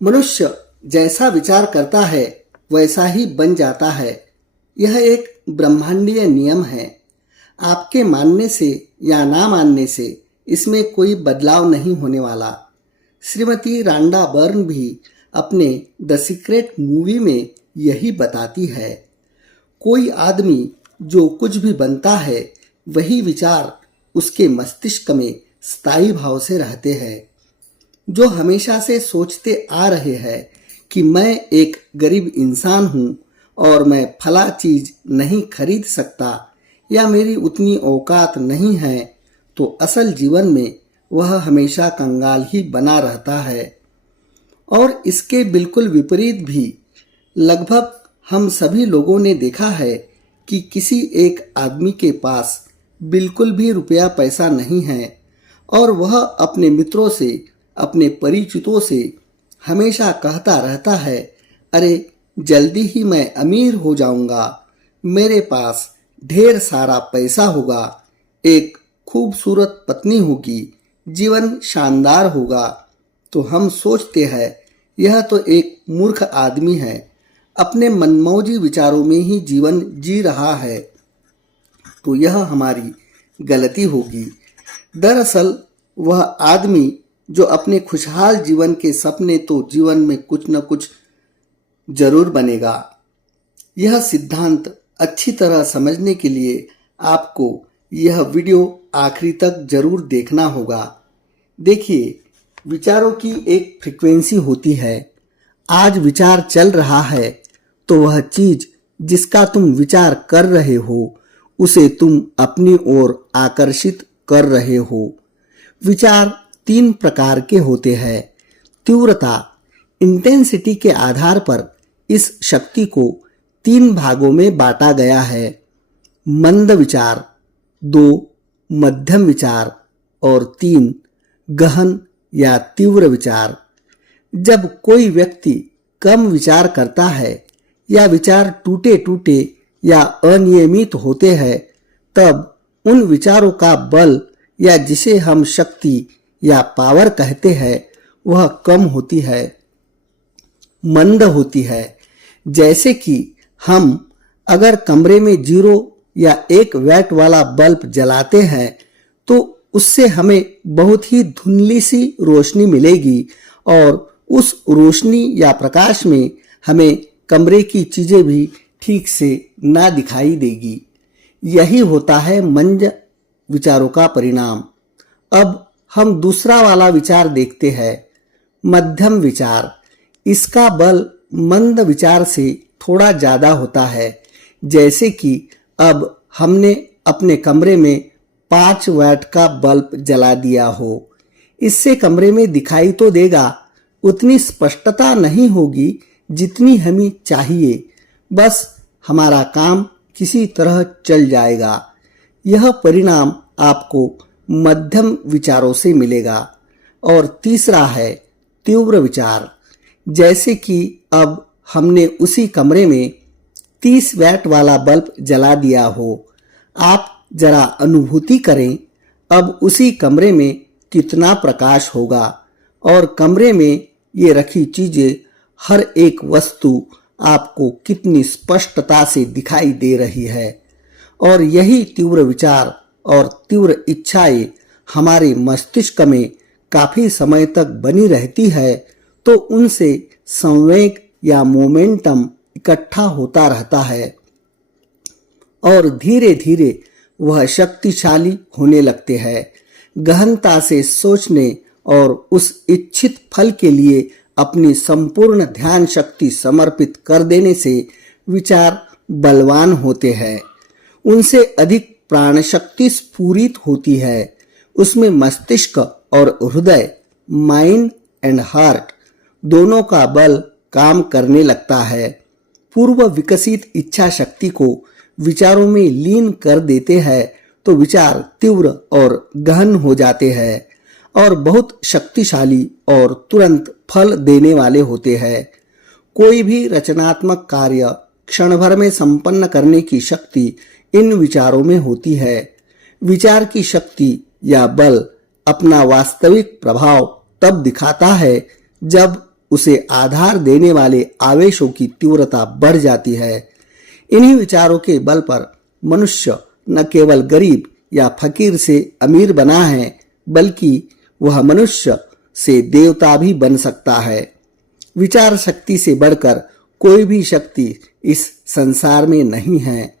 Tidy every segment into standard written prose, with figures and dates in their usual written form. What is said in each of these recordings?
मनुष्य जैसा विचार करता है वैसा ही बन जाता है। यह एक ब्रह्मांडीय नियम है। आपके मानने से या ना मानने से इसमें कोई बदलाव नहीं होने वाला। श्रीमती रांडा बर्न भी अपने द सीक्रेट मूवी में यही बताती है। कोई आदमी जो कुछ भी बनता है वही विचार उसके मस्तिष्क में स्थायी भाव से रहते हैं। जो हमेशा से सोचते आ रहे हैं कि मैं एक गरीब इंसान हूँ और मैं फला चीज नहीं खरीद सकता या मेरी उतनी औकात नहीं है, तो असल जीवन में वह हमेशा कंगाल ही बना रहता है। और इसके बिल्कुल विपरीत भी लगभग हम सभी लोगों ने देखा है कि किसी एक आदमी के पास बिल्कुल भी रुपया पैसा नहीं है और वह अपने मित्रों से, अपने परिचितों से हमेशा कहता रहता है, अरे जल्दी ही मैं अमीर हो जाऊंगा, मेरे पास ढेर सारा पैसा होगा, एक खूबसूरत पत्नी होगी, जीवन शानदार होगा। तो हम सोचते हैं यह तो एक मूर्ख आदमी है, अपने मनमौजी विचारों में ही जीवन जी रहा है। तो यह हमारी गलती होगी। दरअसल वह आदमी जो अपने खुशहाल जीवन के सपने, तो जीवन में कुछ न कुछ जरूर बनेगा। यह सिद्धांत अच्छी तरह समझने के लिए आपको यह वीडियो आखिरी तक जरूर देखना होगा। देखिए, विचारों की एक फ्रीक्वेंसी होती है। आज विचार चल रहा है तो वह चीज जिसका तुम विचार कर रहे हो उसे तुम अपनी ओर आकर्षित कर रहे हो। विचार 3 प्रकार के होते हैं। तीव्रता, इंटेंसिटी के आधार पर इस शक्ति को 3 भागों में बांटा गया है। मंद विचार, 2 मध्यम विचार और 3 गहन या तीव्र विचार। जब कोई व्यक्ति कम विचार करता है या विचार टूटे टूटे या अनियमित होते हैं, तब उन विचारों का बल या जिसे हम शक्ति या पावर कहते हैं वह कम होती है, मंद होती है। जैसे कि हम अगर कमरे में 0 या 1 वैट वाला बल्ब जलाते हैं तो उससे हमें बहुत ही धुंधली सी रोशनी मिलेगी और उस रोशनी या प्रकाश में हमें कमरे की चीजें भी ठीक से ना दिखाई देगी। यही होता है मंद विचारों का परिणाम। अब हम दूसरा वाला विचार देखते हैं, मध्यम विचार। इसका बल मंद विचार से थोड़ा ज्यादा होता है। जैसे कि अब हमने अपने कमरे में 5 वैट का बल्ब जला दिया हो। इससे कमरे में दिखाई तो देगा, उतनी स्पष्टता नहीं होगी जितनी हमें चाहिए, बस हमारा काम किसी तरह चल जाएगा। यह परिणाम आपको मध्यम विचारों से मिलेगा। और तीसरा है तीव्र विचार। जैसे कि अब हमने उसी कमरे में 30 वैट वाला बल्ब जला दिया हो। आप जरा अनुभूति करें, अब उसी कमरे में कितना प्रकाश होगा और कमरे में ये रखी चीजें, हर एक वस्तु आपको कितनी स्पष्टता से दिखाई दे रही है। और यही तीव्र विचार और तीव्र इच्छाएं हमारे मस्तिष्क में काफी समय तक बनी रहती है, तो उनसे संवेग या मोमेंटम इकट्ठा होता रहता है और धीरे धीरे वह शक्तिशाली होने लगते हैं। गहनता से सोचने और उस इच्छित फल के लिए अपनी संपूर्ण ध्यान शक्ति समर्पित कर देने से विचार बलवान होते हैं। उनसे अधिक प्राण शक्ति स्फुरित होती है। उसमें मस्तिष्क और हृदय, माइंड एंड हार्ट, दोनों का बल काम करने लगता है। पूर्व विकसित इच्छा शक्ति को विचारों में लीन कर देते हैं तो विचार तीव्र और गहन हो जाते हैं और बहुत शक्तिशाली और तुरंत फल देने वाले होते हैं। कोई भी रचनात्मक कार्य क्षण भर में संपन्न करने की शक्ति इन विचारों में होती है। विचार की शक्ति या बल अपना वास्तविक प्रभाव तब दिखाता है जब उसे आधार देने वाले आवेशों की तीव्रता बढ़ जाती है। इन्हीं विचारों के बल पर मनुष्य न केवल गरीब या फकीर से अमीर बना है, बल्कि वह मनुष्य से देवता भी बन सकता है। विचार शक्ति से बढ़कर कोई भी शक्ति इस संसार में नहीं है।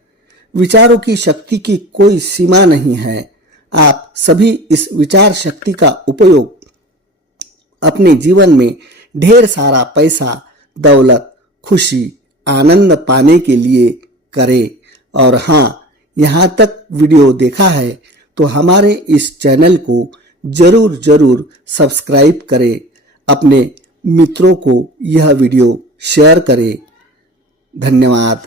विचारों की शक्ति की कोई सीमा नहीं है। आप सभी इस विचार शक्ति का उपयोग अपने जीवन में ढेर सारा पैसा, दौलत, खुशी, आनंद पाने के लिए करें। और हाँ, यहाँ तक वीडियो देखा है तो हमारे इस चैनल को जरूर सब्सक्राइब करें। अपने मित्रों को यह वीडियो शेयर करें। धन्यवाद।